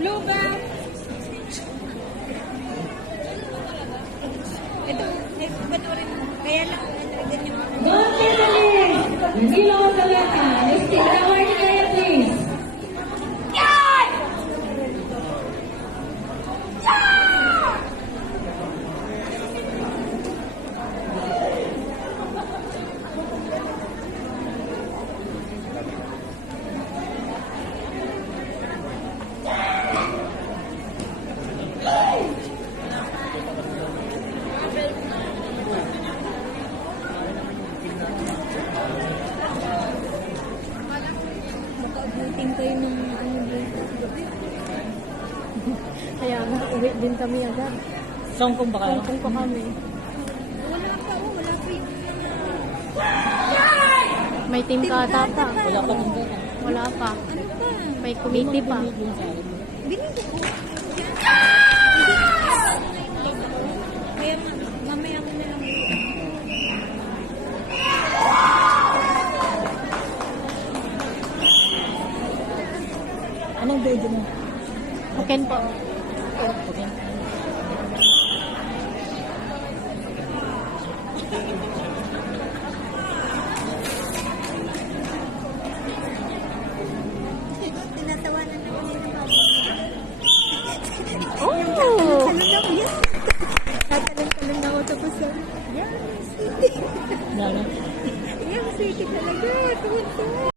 Luga. Ito, panoorin mo. Kaya lang, ganyan mo. Don't get the list. Nandilo ko sa lata. Listing the award kaya, please. Makaabuting kayo ng ano dito. Kaya nga, uwi din kami agad. Songkong ba kayo? Kung pa kami. Wala pa, wala pa yun. May team ka ata pa. Wala pa nung Wala pa. Ano pa? May committee pa. Binili ko. Kaya mamaya ko na lang. Anong grade mo? Okay po. Okay.